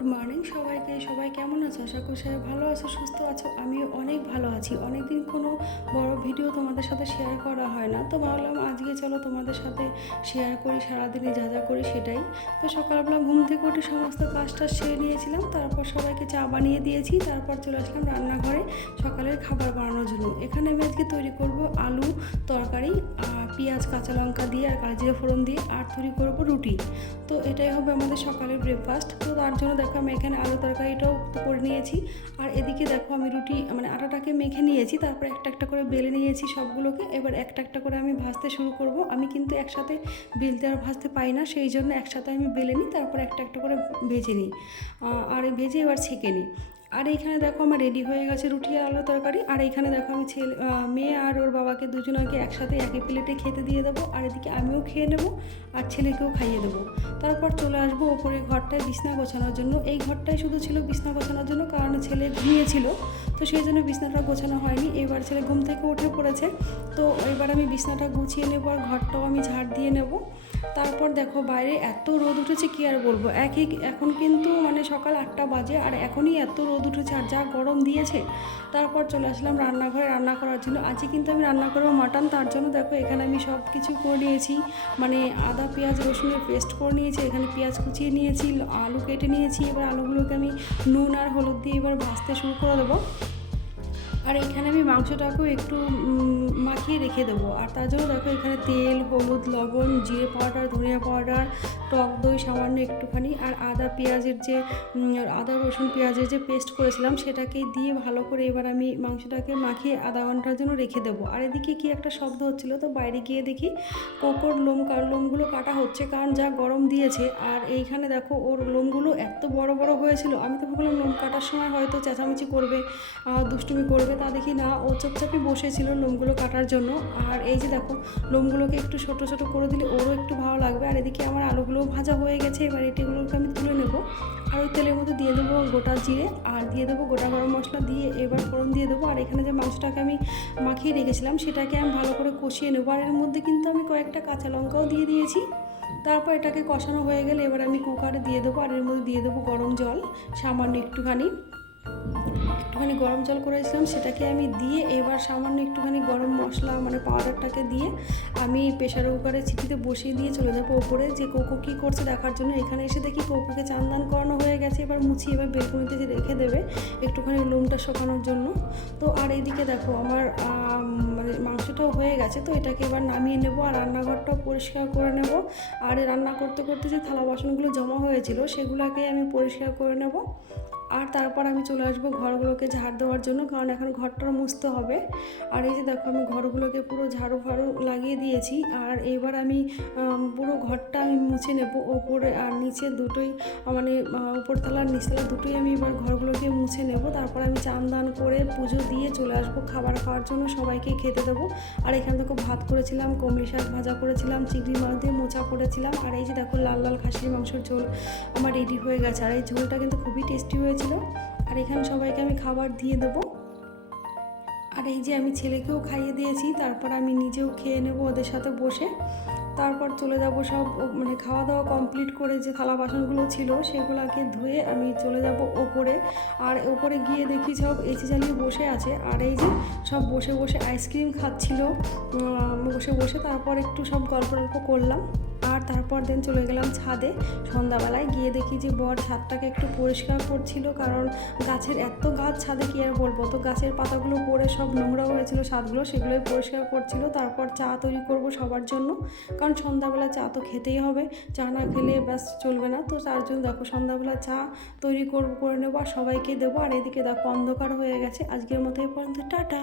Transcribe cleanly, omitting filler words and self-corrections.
Good morning সবাইকে। সবাই কেমন আছো? আশা করি সবাই ভালো আছো, সুস্থ আছো। আমিও অনেক ভালো আছি। অনেকদিন কোনো বড় ভিডিও তোমাদের সাথে শেয়ার করা হয় না, তো ভাবলাম আজকে চলো তোমাদের সাথে শেয়ার করি সারাদিনে যা যা করি সেটাই। তো সকালবেলা ঘুম থেকে উঠে সমস্ত কাজটা সেরে নিয়েছিলাম, তারপর সবাইকে চা বানিয়ে দিয়েছি, তারপর চলে আসলাম রান্নাঘরে সকালের খাবার বানানোর জন্য। এখানে আমি আজকে তৈরি করব আলু তরকারি, আর পেঁয়াজ কাঁচা লঙ্কা দিয়ে আর কালো জিরে ফোড়ন দিয়ে, আর তৈরি করব রুটি। তো এটাই হবে আমাদের সকালের ব্রেকফাস্ট। তো তার জন্য দেখো আমি এখানে আলু তরকারিটাও করে নিয়েছি, আর এদিকে দেখো আমি রুটি আটাটাকে মেখে নিয়েছি, তারপর একটা একটা করে বেলে নিয়েছি সবগুলোকে। এবার একটা একটা করে আমি ভাজতে শুরু করব। আমি কিন্তু একসাথে বেলতে আর ভাজতে পাই না, সেই জন্য একসাথে আমি বেলে নিই, তারপর একটা একটা করে ভেজে নিই, আর ভেজে এবার ছেঁকে নিই। আর এইখানে দেখো আমার রেডি হয়ে গেছে রুটি আর আলু তরকারি। আর এইখানে দেখো আমি মেয়ে আর ওর বাবাকে দুজনকে একসাথে একই প্লেটে খেতে দিয়ে দেবো, আর এদিকে আমিও খেয়ে নেবো আর ছেলেকেও খাইয়ে দেবো। তারপর চলে আসবো ওপরে ঘরটায় বিছনা গোছানোর জন্য। এই ঘরটাই শুধু ছিল বিছনা গোছানোর জন্য, কারণ ছেলে ঘুমিয়েছিল, তো সেই জন্য বিছনাটা গোছানো হয়নি। এবার ছেলে ঘুম থেকে উঠে পড়েছে, তো এবার আমি বিছনাটা গুছিয়ে নেবো আর ঘরটাও আমি ঝাড় দিয়ে নেব। তারপর দেখো বাইরে এত রোদ উঠেছে, কী আর বলবো। এখন কিন্তু সকাল 8টা বাজে, আর এখনই এত রোদ উঠেছে আর যা গরম দিয়েছে। তারপর চলে আসলাম রান্নাঘরে রান্না করার জন্য। আজকে কিন্তু আমি রান্না করবো মাটন, তার জন্য দেখো এখানে আমি সব কিছু করে নিয়েছি, আদা পেঁয়াজ রসুনের পেস্ট করে নিয়েছি, এখানে পেঁয়াজ কুচিয়ে নিয়েছি, আলু কেটে নিয়েছি। এবার আলুগুলোকে আমি নুন আর হলুদ দিয়ে এবার ভাজতে শুরু করে দেবো। আর এখানে আমি মাংসটাকেও একটু মাখিয়ে রেখে দেবো। আর তার জন্য দেখো এখানে তেল, হলুদ, লবণ, জিরে পাউডার, ধনিয়া পাউডার, টক দই সামান্য একটুখানি, আর আদা রসুন পেঁয়াজের যে পেস্ট করেছিলাম সেটাকে দিয়ে ভালো করে এবার আমি মাংসটাকে মাখিয়ে আধা ঘন্টার জন্য রেখে দেবো। আর এদিকে কি একটা শব্দ হচ্ছিলো, তো বাইরে গিয়ে দেখি কোকোর লোমগুলো কাটা হচ্ছে, কারণ যা গরম দিয়েছে। আর এইখানে দেখো ওর লোমগুলো এত বড় বড় হয়েছিল, আমি তো ভাবলাম লোম কাটার সময় হয়তো চেঁচামেচি করবে, দুষ্টুমি করবে, তা দেখি না, ও চুপচাপই বসেছিল লোমগুলো কাটার জন্য। আর এই যে দেখো লোমগুলোকে একটু ছোটো ছোটো করে দিলে ওরও একটু ভালো লাগবে। আর এদিকে আমার আলুগুলোও ভাজা হয়ে গেছে, এবার এগুলোকে আমি তুলে নেবো। আর ওই তেলের মধ্যে দিয়ে দেবো গোটা জিরে, আর দিয়ে দেবো গোটা গরম মশলা, দিয়ে এবার ফোড়ন দিয়ে দেবো। আর এখানে যে মাংসটাকে আমি মাখিয়ে রেখেছিলাম সেটাকে আমি ভালো করে কষিয়ে নেবো। আর এর মধ্যে কিন্তু আমি কয়েকটা কাঁচা লঙ্কাও দিয়ে দিয়েছি। তারপর এটাকে কষানো হয়ে গেলে এবার আমি কুকারে দিয়ে দেবো, আর এর মধ্যে দিয়ে দেবো গরম জল সামান্য একটুখানি গরম জল করেছিলাম, সেটাকে আমি দিয়ে এবার সামান্য একটুখানি গরম মশলা পাউডারটাকে দিয়ে আমি প্রেশার কুকারে চিটিতে বসিয়ে দিয়ে চলে যাবো ওপরে, যে কোকো কী করছে দেখার জন্য। এখানে এসে দেখি কোকোকে চান দান করানো হয়ে গেছে, এবার মুছিয়ে এবার বেলকনিতে রেখে দেবে একটুখানি লোমটা শুকানোর জন্য। তো আর এইদিকে দেখো আমার মাংসটাও হয়ে গেছে, তো এটাকে এবার নামিয়ে নেব আর রান্নাঘরটাও পরিষ্কার করে নেব। আর রান্না করতে করতে যে থালা বাসনগুলো জমা হয়েছিল সেগুলোকে আমি পরিষ্কার করে নেব। আর তারপর আমি চলে আসবো ঘরগুলোকে ঝাড় দেওয়ার জন্য, কারণ এখন ঘরটা মুছতে হবে। আর এই যে দেখো আমি ঘরগুলোকে পুরো ঝাড়ু লাগিয়ে দিয়েছি। আর এবার আমি পুরো ঘরটা আমি মুছে নেব, ওপরে আর নিচে দুটোই, উপরতলা আর নিচতলা দুটোই আমি এবার ঘরগুলোকে মুছে নেব। তারপর আমি চান দান করে পুজো দিয়ে চলে আসবো খাবার খাওয়ার জন্য, সবাইকে খেতে দেবো। আর এখান থেকে ভাত করেছিলাম, কমলি শাক ভাজা করেছিলাম, চিংড়ি মাছ দিয়ে মোচা করেছিলাম। আর এই যে দেখো লাল লাল খাসির মাংসের ঝোল আমার রেডি হয়ে গেছে, আর এই ঝোলটা কিন্তু খুবই টেস্টি হয়েছিল। আর এখানে সবাইকে আমি খাবার দিয়ে দেবো। আর এই যে আমি ছেলেকেও খাইয়ে দিয়েছি, তারপর আমি নিজেও খেয়ে নেব ওদের সাথে বসে। তারপর চলে যাব সব খাওয়া দাওয়া কমপ্লিট করে যে থালা বাসনগুলো ছিল সেগুলোকে ধুয়ে আমি চলে যাব ওপরে। আর ওপরে গিয়ে দেখি সব এসি চালিয়ে বসে আছে, আর এই যে সব বসে বসে আইসক্রিম খাচ্ছিল বসে বসে। তারপর একটু সব গল্প করলাম, আর তারপর দিন চলে গেলাম ছাদে। সন্ধ্যাবেলায় গিয়ে দেখি যে বর ছাদটাকে একটু পরিষ্কার করছিল, কারণ গাছের এত গাছ ছাদে কী আর বলবো, তো গাছের পাতাগুলো পড়ে সব নোংরা হয়েছিল ছাদগুলো, সেগুলোই পরিষ্কার করছিল। তারপর চা তৈরি করব সবার জন্য, কারণ সন্ধ্যাবেলা চা তো খেতেই হবে, চা না খেলে ব্যাস চলবে না। তো তার জন্য দেখো সন্ধ্যাবেলা চা তৈরি করে নেবো আর সবাইকে দেবো। আর এদিকে দেখো অন্ধকার হয়ে গেছে। আজকের মতো এই পর্যন্ত, টাটা।